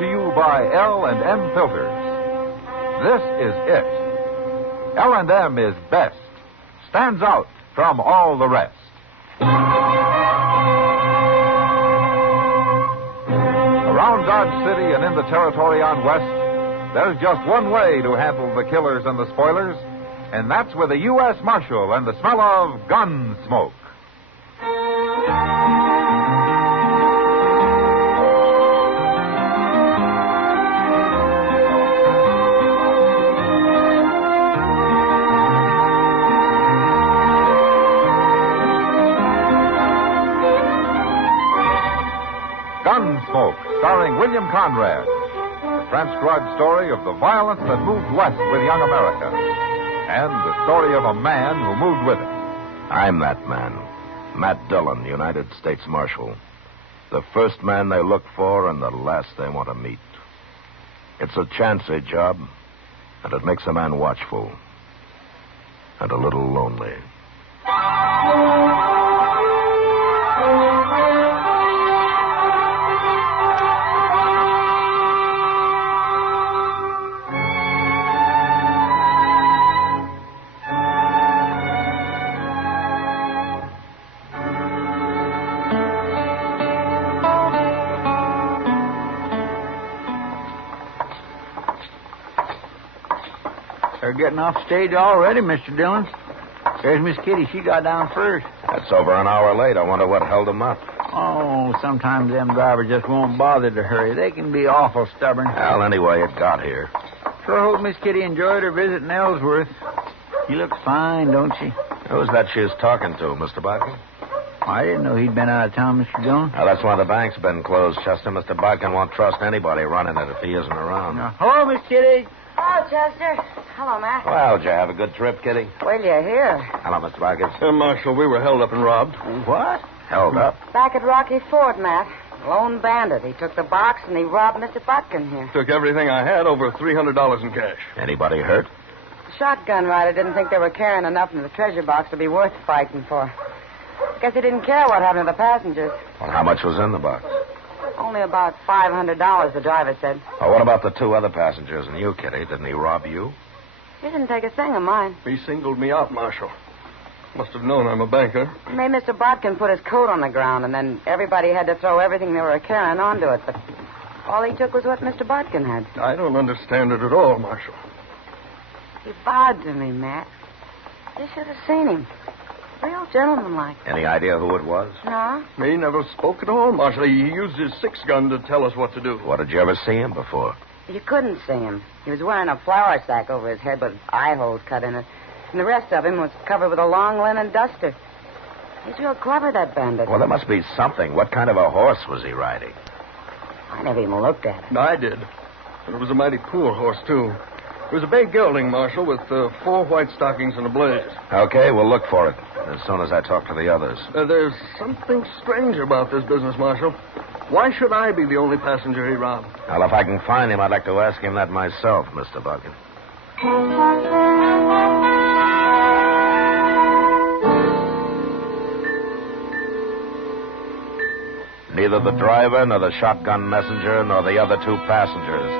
to you by L&M Filters. This is it. L&M is best. Stands out from all the rest. Around Dodge City and in the territory on West, there's just one way to handle the killers and the spoilers, and that's with a U.S. Marshal and the smell of Gunsmoke. Gunsmoke, starring William Conrad. The transcribed story of the violence that moved west with young America. And the story of a man who moved with it. I'm that man. Matt Dillon, United States Marshal. The first man they look for and the last they want to meet. It's a chancy job, and it makes a man watchful. And a little lonely. They're getting off stage already, Mr. Dillon. There's Miss Kitty. She got down first. That's over an hour late. I wonder what held them up. Oh, sometimes them drivers just won't bother to hurry. They can be awful stubborn. Well, anyway, it got here. Sure hope Miss Kitty enjoyed her visit in Ellsworth. She looks fine, don't she? Who's that she was talking to, Mr. Bodkin? I didn't know he'd been out of town, Mr. Dillon. Well, that's why the bank's been closed, Chester. Mr. Bodkin won't trust anybody running it if he isn't around. Hello, Miss Kitty. Hello, Chester. Hello, Matt. Well, did you have a good trip, Kitty? Well, you're here. Hello, Mr. Bodkin. Marshal, we were held up and robbed. What? Held up? Back at Rocky Ford, Matt. Lone bandit. He took the box and he robbed Mr. Botkin here. Took everything I had, over $300 in cash. Anybody hurt? The shotgun rider didn't think they were carrying enough in the treasure box to be worth fighting for. Guess he didn't care what happened to the passengers. Well, how much was in the box? Only about $500, the driver said. Well, what about the two other passengers and you, Kitty? Didn't he rob you? He didn't take a thing of mine. He singled me out, Marshal. Must have known I'm a banker. He made Mr. Botkin put his coat on the ground, and then everybody had to throw everything they were carrying onto it. But all he took was what Mr. Botkin had. I don't understand it at all, Marshal. He bowed to me, Matt. You should have seen him. Real gentlemanlike. Any idea who it was? No. He never spoke at all, Marshal. He used his six-gun to tell us what to do. What, did you ever see him before? You couldn't see him. He was wearing a flour sack over his head with eye holes cut in it. And the rest of him was covered with a long linen duster. He's real clever, that bandit. Well, there must be something. What kind of a horse was he riding? I never even looked at it. I did. And it was a mighty poor horse, too. It was a bay gelding, Marshal, with 4 white stockings and a blaze. Okay, we'll look for it as soon as I talk to the others. There's something strange about this business, Marshal. Why should I be the only passenger he robbed? Well, if I can find him, I'd like to ask him that myself, Mr. Bodkin. Neither the driver, nor the shotgun messenger, nor the other 2 passengers,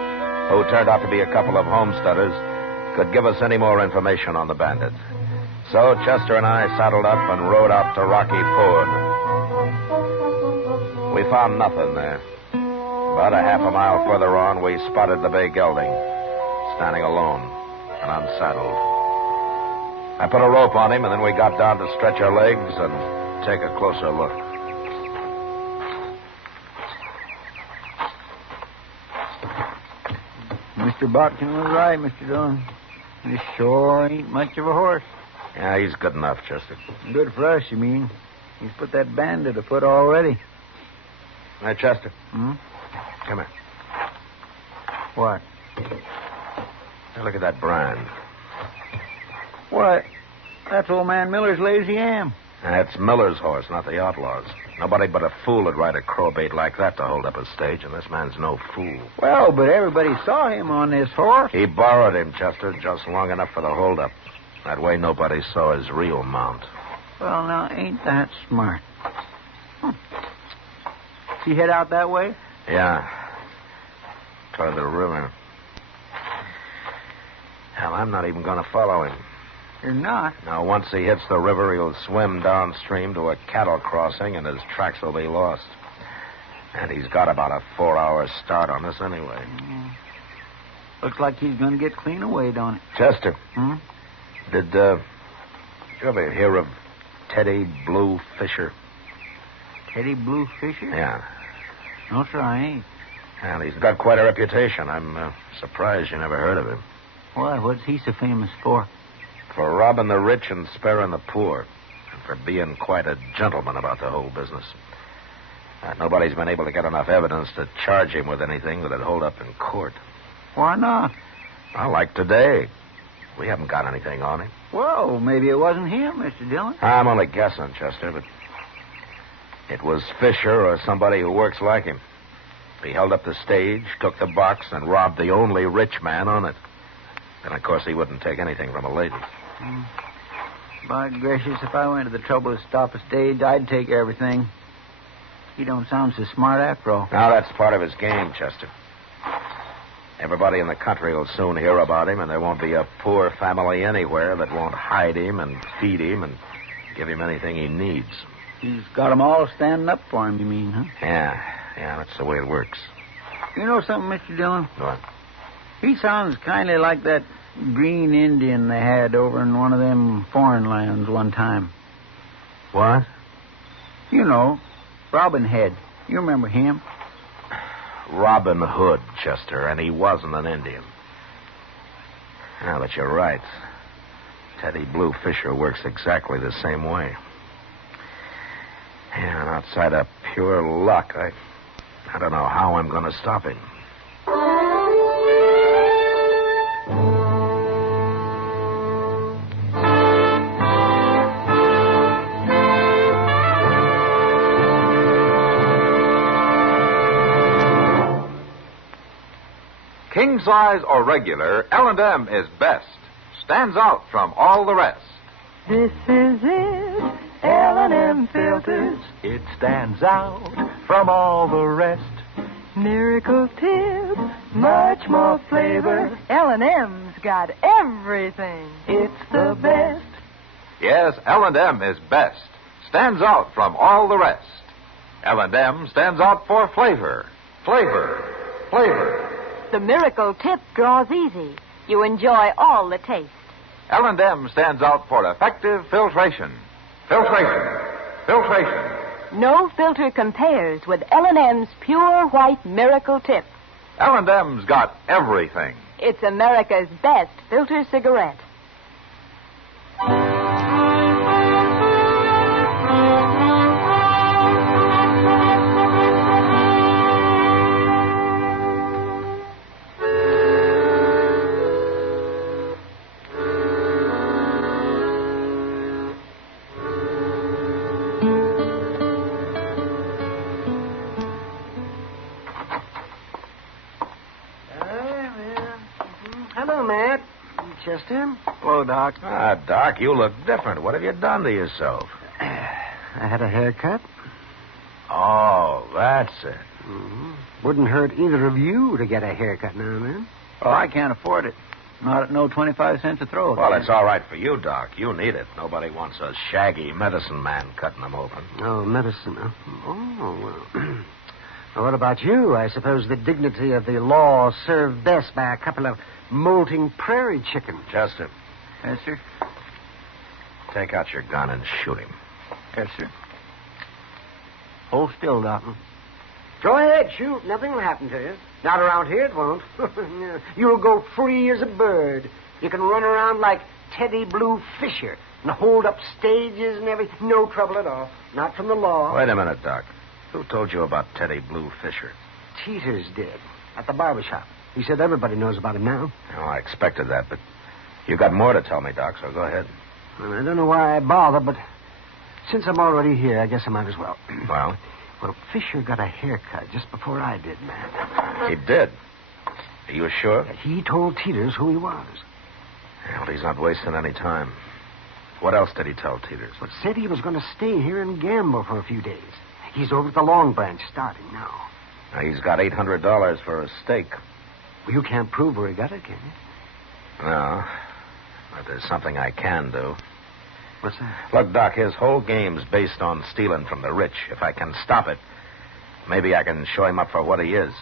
who turned out to be a couple of homesteaders, could give us any more information on the bandit. So Chester and I saddled up and rode out to Rocky Ford. We found nothing there. About a half a mile further on, we spotted the bay gelding, standing alone and unsaddled. I put a rope on him, and then we got down to stretch our legs and take a closer look. Mr. Botkin was right, Mr. Dillon. He sure ain't much of a horse. Yeah, he's good enough, Chester. Good for us, you mean? He's put that bandit afoot already. Hey, Chester. Hmm? Come here. What? Hey, look at that brand. What? That's old man Miller's lazy am. That's Miller's horse, not the outlaw's. Nobody but a fool would ride a crowbait like that to hold up a stage, and this man's no fool. Well, but everybody saw him on this horse. He borrowed him, Chester, just long enough for the holdup. That way nobody saw his real mount. Well, now, ain't that smart? He head out that way? Yeah. for the river. Hell, I'm not even going to follow him. You're not? Now, once he hits the river, he'll swim downstream to a cattle crossing, and his tracks will be lost. And he's got about a 4-hour start on us anyway. Looks like he's going to get clean away, don't it? Chester. Hmm? Did you ever hear of Teddy Blue Fisher? Teddy Blue Fisher? Yeah. No, sir, I ain't. Well, he's got quite a reputation. I'm surprised you never heard of him. Why, what's he so famous for? For robbing the rich and sparing the poor. And for being quite a gentleman about the whole business. Nobody's been able to get enough evidence to charge him with anything that'd hold up in court. Why not? Well, like today. We haven't got anything on him. Well, maybe it wasn't him, Mr. Dillon. I'm only guessing, Chester, but it was Fisher or somebody who works like him. He held up the stage, took the box, and robbed the only rich man on it. And, of course, he wouldn't take anything from a lady. By gracious, if I went to the trouble to stop a stage, I'd take everything. He don't sound so smart after all. Now, that's part of his game, Chester. Everybody in the country will soon hear about him, and there won't be a poor family anywhere that won't hide him and feed him and give him anything he needs. He's got them all standing up for him, you mean, huh? Yeah, that's the way it works. You know something, Mr. Dillon? What? He sounds kind of like that green Indian they had over in one of them foreign lands one time. What? You know, Robin Head. You remember him? Robin Hood, Chester, and he wasn't an Indian. Yeah, but you're right. Teddy Blue Fisher works exactly the same way. Yeah, and outside of pure luck, I don't know how I'm going to stop him. King size or regular, L&M is best. Stands out from all the rest. This is it, L&M filters. It stands out from all the rest. Miracle tip, much more flavor. L&M's got everything. It's the best. Yes, L&M is best. Stands out from all the rest. L&M stands out for flavor. Flavor. Flavor. The miracle tip draws easy. You enjoy all the taste. L&M stands out for effective filtration. Filtration. Filtration. No filter compares with L&M's pure white miracle tip. L&M's got everything. It's America's best filter cigarette. Hello, Matt. Chester. Hello, Doc. Doc, you look different. What have you done to yourself? I had a haircut. Oh, that's it. Mm-hmm. Wouldn't hurt either of you to get a haircut now and then. Oh, I can't afford it. Not at no 25 cents a throw. Well, it's all right for you, Doc. You need it. Nobody wants a shaggy medicine man cutting them open. Oh, medicine. Oh, well. Well, what about you? I suppose the dignity of the law served best by a couple of molting prairie chickens. Chester. Yes, sir. Take out your gun and shoot him. Yes, sir. Hold still, Doctor. Go ahead, shoot. Nothing will happen to you. Not around here, it won't. You'll go free as a bird. You can run around like Teddy Blue Fisher and hold up stages and everything. No trouble at all. Not from the law. Wait a minute, Doc. Who told you about Teddy Blue Fisher? Teeters did. At the barber shop. He said everybody knows about him now. Oh, I expected that, but you got more to tell me, Doc, so go ahead. Well, I don't know why I bother, but since I'm already here, I guess I might as well. Well? Well, Fisher got a haircut just before I did, Matt. He did? Are you sure? He told Teeters who he was. Well, he's not wasting any time. What else did he tell Teeters? But said he was going to stay here and gamble for a few days. He's over at the Long Branch starting now. Now, he's got $800 for a stake. Well, you can't prove where he got it, can you? No. But there's something I can do. What's that? Look, Doc, his whole game's based on stealing from the rich. If I can stop it, maybe I can show him up for what he is.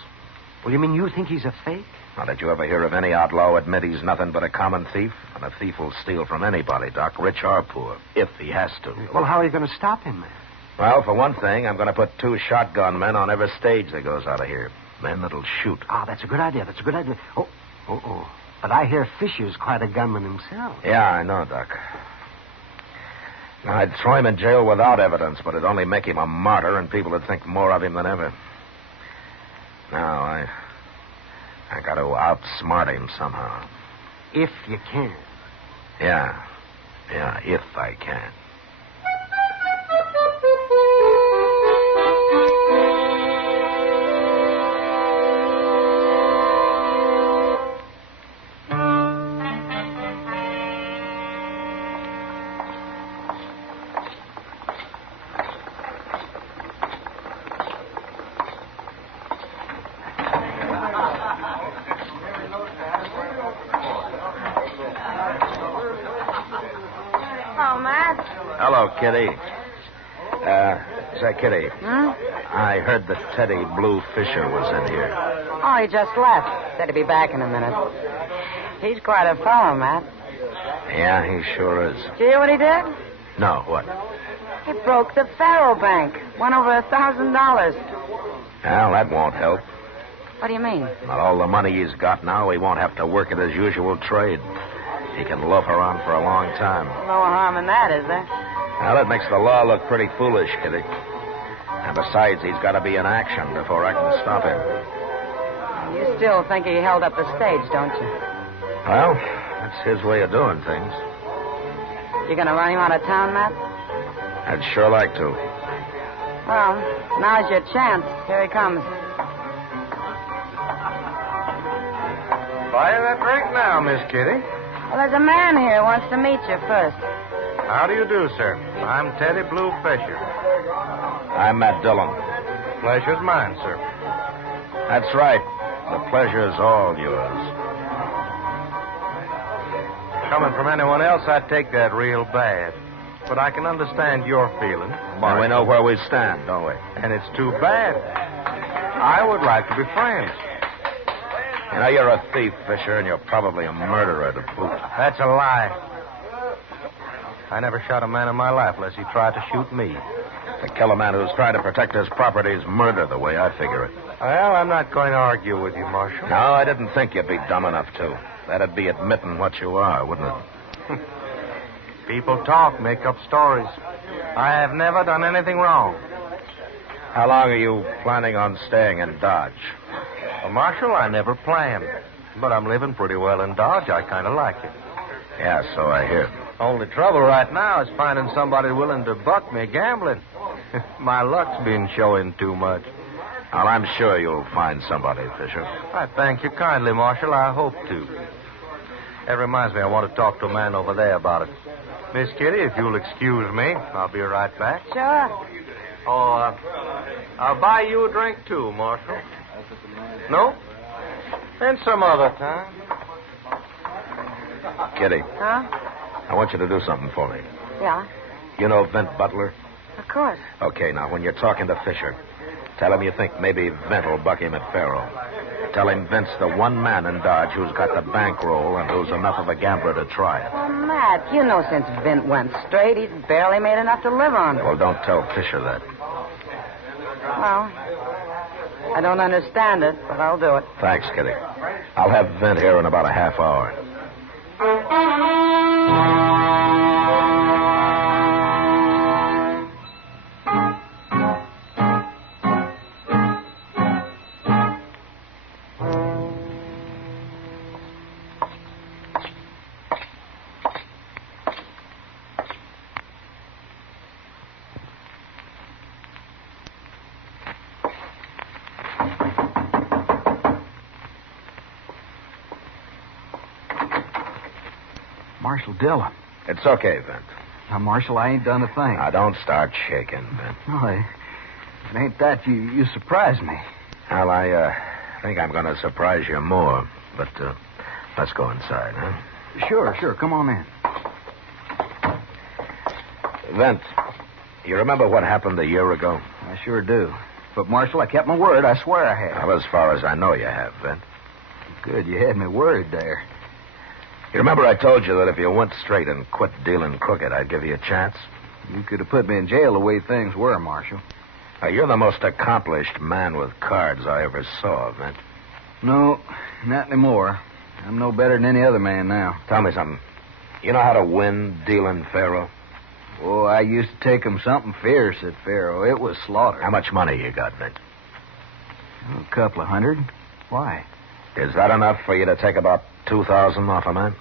Well, you mean you think he's a fake? Now, did you ever hear of any outlaw admit he's nothing but a common thief? And a thief will steal from anybody, Doc, rich or poor, if he has to. Well, how are you going to stop him, man? Well, for one thing, I'm going to put 2 shotgun men on every stage that goes out of here. Men that'll shoot. Ah, that's a good idea. That's a good idea. Oh. But I hear Fisher's quite a gunman himself. Yeah, I know, Doc. Now, I'd throw him in jail without evidence, but it'd only make him a martyr, and people would think more of him than ever. Now, I got to outsmart him somehow. If you can. Yeah, if I can. Hello, Kitty. Say, Kitty. I heard that Teddy Blue Fisher was in here. Oh, he just left. Said he'd be back in a minute. He's quite a fellow, Matt. Yeah, he sure is. Did you hear what he did? No, what? He broke the Faro Bank. Won over $1,000. Well, that won't help. What do you mean? Not all the money he's got now, he won't have to work at his usual trade. He can loaf around for a long time. No harm in that, is there? Well, that makes the law look pretty foolish, Kitty. And besides, he's got to be in action before I can stop him. You still think he held up the stage, don't you? Well, that's his way of doing things. You gonna run him out of town, Matt? I'd sure like to. Well, now's your chance. Here he comes. Buy that drink now, Miss Kitty. Well, there's a man here who wants to meet you first. How do you do, sir? I'm Teddy Blue Fisher. I'm Matt Dillon. Pleasure's mine, sir. That's right. The pleasure's all yours. Coming from anyone else, I'd take that real bad. But I can understand your feeling. And we know where we stand, don't we? And it's too bad. I would like to be friends. You know, you're a thief, Fisher, and you're probably a murderer to boot. That's a lie. I never shot a man in my life unless he tried to shoot me. To kill a man who's trying to protect his property is murder, the way I figure it. Well, I'm not going to argue with you, Marshal. No, I didn't think you'd be dumb enough to. That'd be admitting what you are, wouldn't it? People talk, make up stories. I have never done anything wrong. How long are you planning on staying in Dodge? Well, Marshal, I never planned. But I'm living pretty well in Dodge. I kind of like it. Yeah, so I hear. Only trouble right now is finding somebody willing to buck me gambling. My luck's been showing too much. Well, I'm sure you'll find somebody, Fisher. I thank you kindly, Marshal. I hope to. That reminds me, I want to talk to a man over there about it. Miss Kitty, if you'll excuse me, I'll be right back. Sure. Oh, I'll buy you a drink, too, Marshal. No? Then some other time. Kitty. Huh? I want you to do something for me. Yeah? You know Vint Butler? Of course. Okay, now, when you're talking to Fisher, tell him you think maybe Vint will buck him at Faro. Tell him Vint's the one man in Dodge who's got the bankroll and who's enough of a gambler to try it. Well, Matt, you know since Vint went straight, he's barely made enough to live on. Well, don't tell Fisher that. Well, I don't understand it, but I'll do it. Thanks, Kitty. I'll have Vint here in about a half hour. Marshal Dillon. It's okay, Vint. Now, Marshal, I ain't done a thing. Now, don't start shaking, Vint. No, it ain't that. You surprised me. Well, I think I'm going to surprise you more, but let's go inside, huh? Sure. Come on in. Vent, you remember what happened a year ago? I sure do. But, Marshal, I kept my word. I swear I have. Well, as far as I know, you have, Vent. Good, you had me worried there. You remember I told you that if you went straight and quit dealing crooked, I'd give you a chance? You could have put me in jail the way things were, Marshal. Now, you're the most accomplished man with cards I ever saw, Vent. No, not anymore. I'm no better than any other man now. Tell me something. You know how to win dealing faro? Oh, I used to take 'em something fierce at faro. It was slaughter. How much money you got, Vent? A couple of hundred. Why? Is that enough for you to take about 2,000 off a man?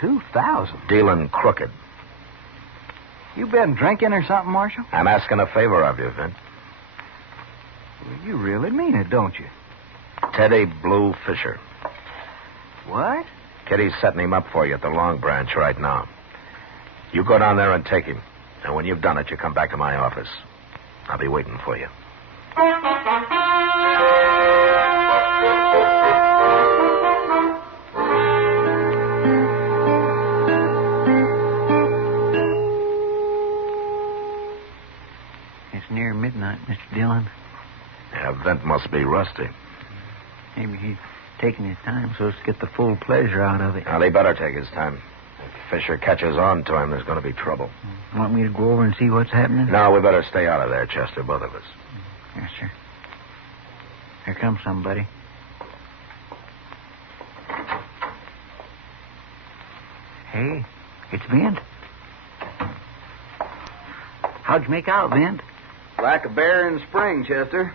2,000? Dealing crooked. You been drinking or something, Marshal? I'm asking a favor of you, Vent. Well, you really mean it, don't you? Teddy Blue Fisher. What? Kitty's setting him up for you at the Long Branch right now. You go down there and take him. And when you've done it, you come back to my office. I'll be waiting for you. It's near midnight, Mr. Dillon. Yeah, Vent must be rusty. Maybe he's taking his time so as to get the full pleasure out of it. Well, he better take his time. If Fisher catches on to him, there's going to be trouble. Want me to go over and see what's happening? No, we better stay out of there, Chester, both of us. Yes, sir. Here comes somebody. Hey, it's Vint. How'd you make out, Vint? Like a bear in spring, Chester.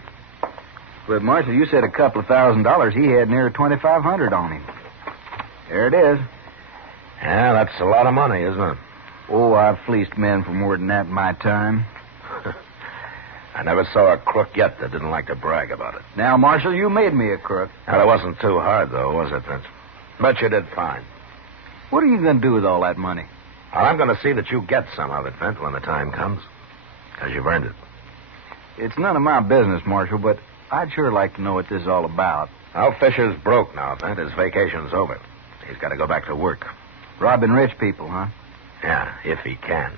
But, Marshal, you said a couple of $1,000. He had near 2,500 on him. There it is. Yeah, that's a lot of money, isn't it? Oh, I've fleeced men for more than that in my time. I never saw a crook yet that didn't like to brag about it. Now, Marshal, you made me a crook. Well, it wasn't too hard, though, was it, Vince? But you did fine. What are you going to do with all that money? Well, I'm going to see that you get some of it, Vince, when the time comes. Because you've earned it. It's none of my business, Marshal, but I'd sure like to know what this is all about. Well, Fisher's broke now, Vince. His vacation's over. He's got to go back to work. Robbing rich people, huh? Yeah, if he can.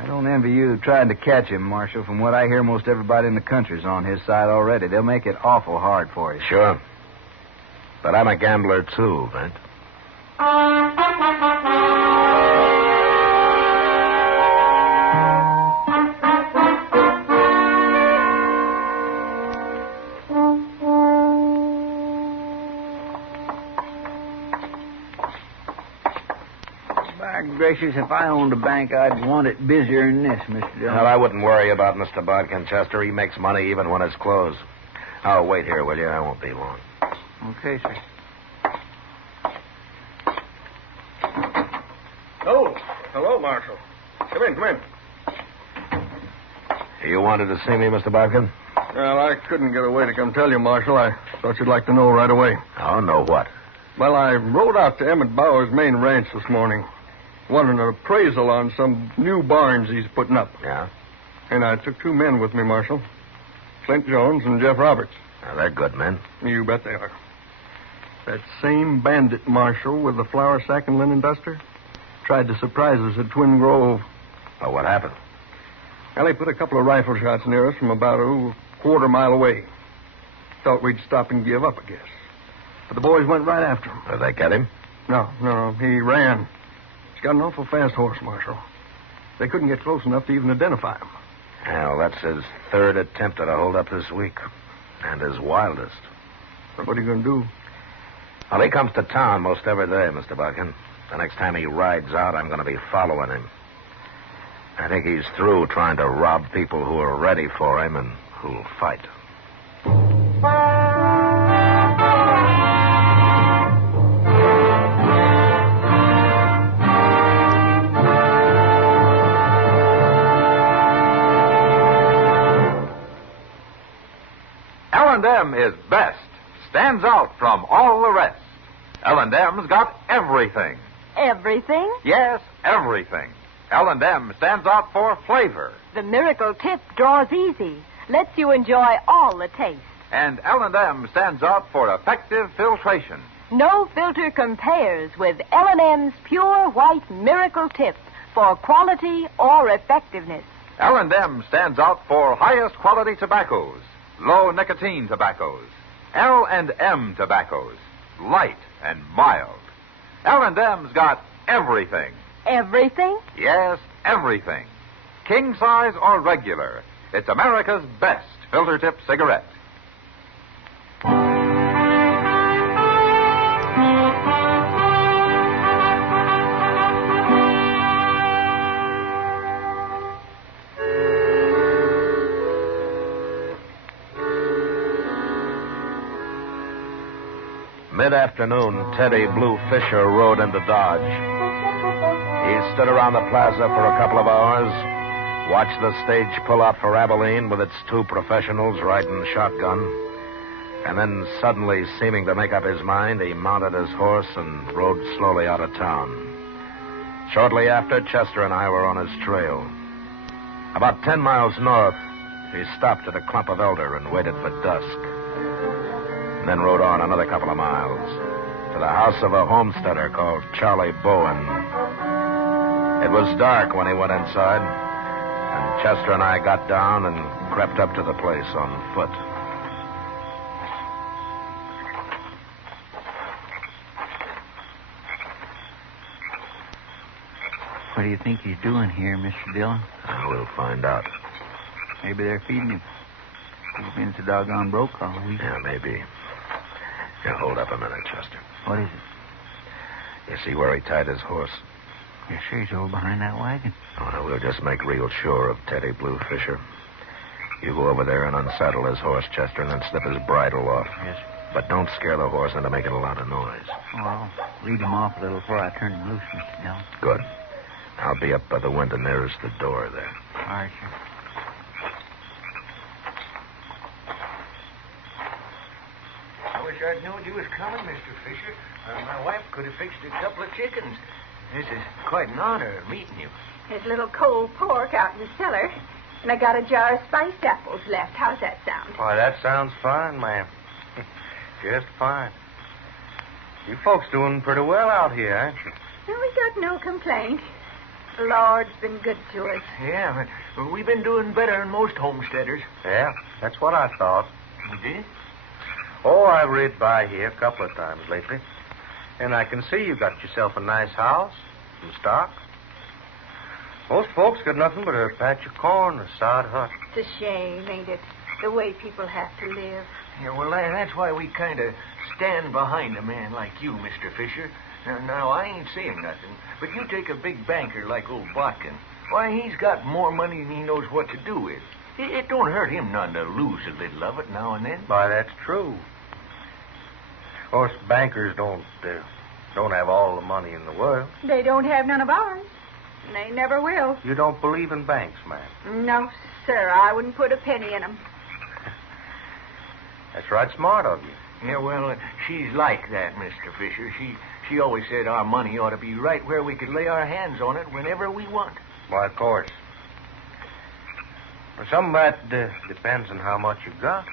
I don't envy you trying to catch him, Marshal. From what I hear, most everybody in the country's on his side already. They'll make it awful hard for you. Sure. But I'm a gambler, too, Vince. Gracious, if I owned a bank, I'd want it busier than this, Mr. Dillon. Well, I wouldn't worry about Mr. Bodkin, Chester. He makes money even when it's closed. Oh, wait here, will you? I won't be long. Okay, sir. Oh, hello, Marshal. Come in. You wanted to see me, Mr. Bodkin? Well, I couldn't get away to come tell you, Marshal. I thought you'd like to know right away. Oh, know what? Well, I rode out to Emmett Bauer's main ranch this morning. Wanted an appraisal on some new barns he's putting up. Yeah? And I took two men with me, Marshal. Clint Jones and Jeff Roberts. Now, they're good men. You bet they are. That same bandit, Marshal, with the flour sack and linen duster, tried to surprise us at Twin Grove. Well, what happened? Well, he put a couple of rifle shots near us from about a quarter mile away. Thought we'd stop and give up, I guess. But the boys went right after him. Did they get him? No, he ran. He's got an awful fast horse, Marshal. They couldn't get close enough to even identify him. Well, that's his third attempt at a hold-up this week. And his wildest. But what are you going to do? Well, he comes to town most every day, Mr. Bodkin. The next time he rides out, I'm going to be following him. I think he's through trying to rob people who are ready for him and who'll fight. L&M is best. Stands out from all the rest. L&M's got everything. Everything? Yes, everything. L&M stands out for flavor. The miracle tip draws easy, lets you enjoy all the taste. And L&M stands up for effective filtration. No filter compares with L&M's Pure White Miracle Tip for quality or effectiveness. L&M stands out for highest quality tobaccos, low nicotine tobaccos, L&M tobaccos, light and mild. L&M's got everything. Everything? Yes, everything. King size or regular. It's America's best filter tip cigarette. Mid-afternoon, Teddy Blue Fisher rode into Dodge. He stood around the plaza for a couple of hours, watched the stage pull out for Abilene with its two professionals riding shotgun, and then suddenly, seeming to make up his mind, he mounted his horse and rode slowly out of town. Shortly after, Chester and I were on his trail. About 10 miles north, he stopped at a clump of elder and waited for dusk. And then rode on another couple of miles to the house of a homesteader called Charlie Bowen. It was dark when he went inside, and Chester and I got down and crept up to the place on foot. What do you think he's doing here, Mr. Dillon? We'll find out. Maybe they're feeding him. He's been so doggone broke all week. Yeah, maybe. Here, hold up a minute, Chester. What is it? You see where he tied his horse? Yes, sir, he's over behind that wagon. Oh, no, we'll just make real sure of Teddy Blue Fisher. You go over there and unsaddle his horse, Chester, and then slip his bridle off. Yes, sir. But don't scare the horse into making a lot of noise. Oh, I'll lead him off a little before I turn him loose, Mr. Dillon. Good. I'll be up by the window nearest the door there. All right, sir. I wish I'd known you was coming, Mr. Fisher. My wife could have fixed a couple of chickens. This is quite an honor meeting you. There's a little cold pork out in the cellar, and I got a jar of spiced apples left. How's that sound? Why, that sounds fine, ma'am. Just fine. You folks doing pretty well out here, aren't you? Well, we got no complaints. The Lord's been good to us. Yeah, but we've been doing better than most homesteaders. Yeah, that's what I thought. You did? Oh, I rid by here a couple of times lately. And I can see you got yourself a nice house, some stock. Most folks got nothing but a patch of corn and a sod hut. It's a shame, ain't it? The way people have to live. Yeah, well, that's why we kind of stand behind a man like you, Mr. Fisher. Now, I ain't saying nothing, but you take a big banker like old Botkin. Why, he's got more money than he knows what to do with. It don't hurt him none to lose a little of it now and then. Why, that's true. Of course, bankers don't have all the money in the world. They don't have none of ours. And they never will. You don't believe in banks, ma'am? No, sir. I wouldn't put a penny in them. That's right smart of you. Yeah, well, she's like that, Mr. Fisher. She always said our money ought to be right where we could lay our hands on it whenever we want. Why, of course. Well, some of that depends on how much you've got.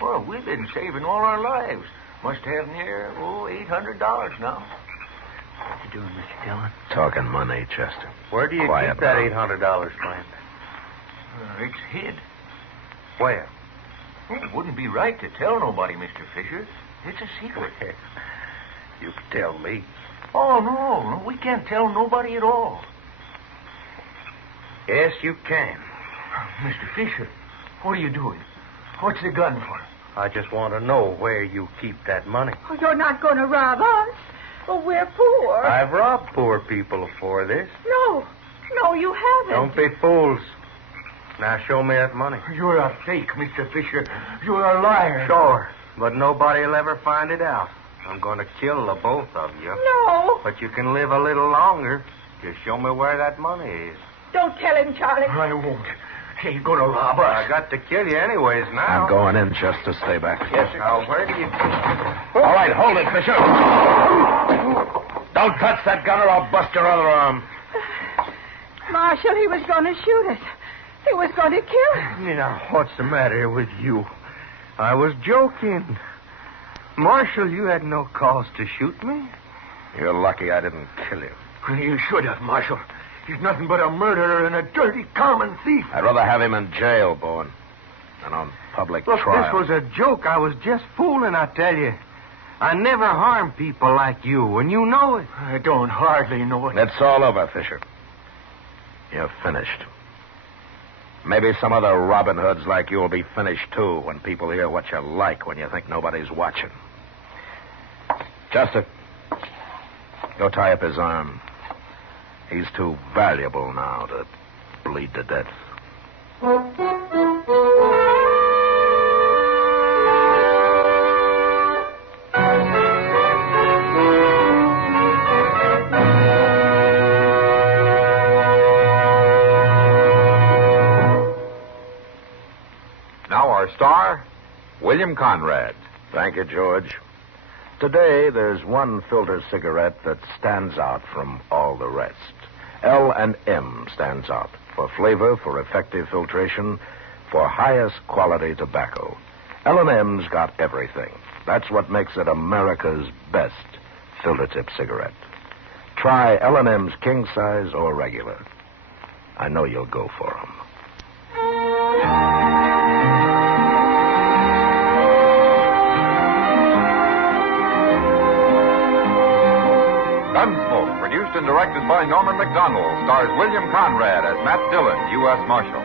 Well, we've been saving all our lives. Must have near, $800 now. What you doing, Mr. Dillon? Talking money, Chester. Where do you Quiet keep that now. $800, friend? It's hid. Where? Well, it wouldn't be right to tell nobody, Mr. Fisher. It's a secret. You can tell me. Oh, no, we can't tell nobody at all. Yes, you can. Mr. Fisher, what are you doing? What's the gun for? I just want to know where you keep that money. Oh, you're not going to rob us. Oh, we're poor. I've robbed poor people before this. No, you haven't. Don't be fools. Now show me that money. You're a fake, Mr. Fisher. You're a liar. Sure, but nobody will ever find it out. I'm going to kill the both of you. No. But you can live a little longer. Just show me where that money is. Don't tell him, Charlie. I won't. He's going to rob us. I got to kill you anyways now. I'm going in, Chester. Stay back. Yes, sir. Now, where do you... All right, hold it, Fisher. Don't touch that gun or I'll bust your other arm. Marshal, he was going to shoot us. He was going to kill us. Now, what's the matter with you? I was joking. Marshal, you had no cause to shoot me. You're lucky I didn't kill you. You should have, Marshal. He's nothing but a murderer and a dirty common thief. I'd rather have him in jail, Bowen, than on public Look, trial. this was a joke. I was just fooling, I tell you. I never harm people like you, and you know it. I don't hardly know it. It's all over, Fisher. You're finished. Maybe some other Robin Hoods like you will be finished, too, when people hear what you like when you think nobody's watching. Chester, go tie up his arm. He's too valuable now to bleed to death. Now our star, William Conrad. Thank you, George. Today, there's one filter cigarette that stands out from all the rest. L&M stands out for flavor, for effective filtration, for highest quality tobacco. L&M's got everything. That's what makes it America's best filter tip cigarette. Try L&M's king size or regular. I know you'll go for them. Gunsmoke, produced and directed by Norman MacDonnell, stars William Conrad as Matt Dillon, U.S. Marshal.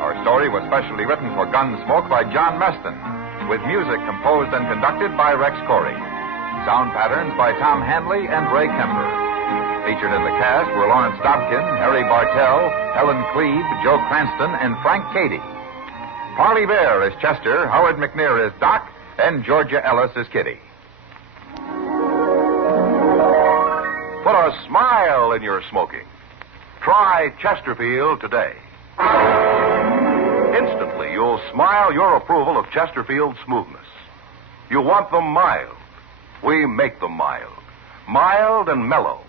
Our story was specially written for Gunsmoke by John Meston, with music composed and conducted by Rex Corey. Sound patterns by Tom Hanley and Ray Kemper. Featured in the cast were Lawrence Dobkin, Harry Bartell, Helen Cleve, Joe Cranston, and Frank Cady. Parley Baer is Chester, Howard McNear is Doc, and Georgia Ellis is Kitty. Put a smile in your smoking. Try Chesterfield today. Instantly, you'll smile your approval of Chesterfield's smoothness. You want them mild. We make them mild. Mild and mellow,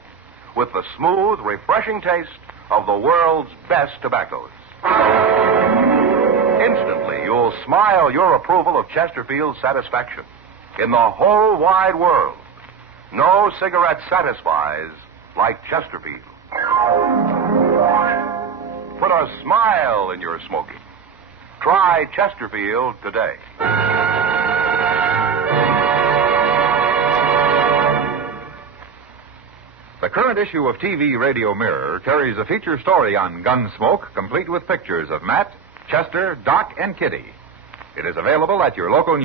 with the smooth, refreshing taste of the world's best tobaccos. Instantly, you'll smile your approval of Chesterfield's satisfaction. In the whole wide world, no cigarette satisfies like Chesterfield. Put a smile in your smoking. Try Chesterfield today. The current issue of TV Radio Mirror carries a feature story on Gunsmoke, complete with pictures of Matt, Chester, Doc, and Kitty. It is available at your local...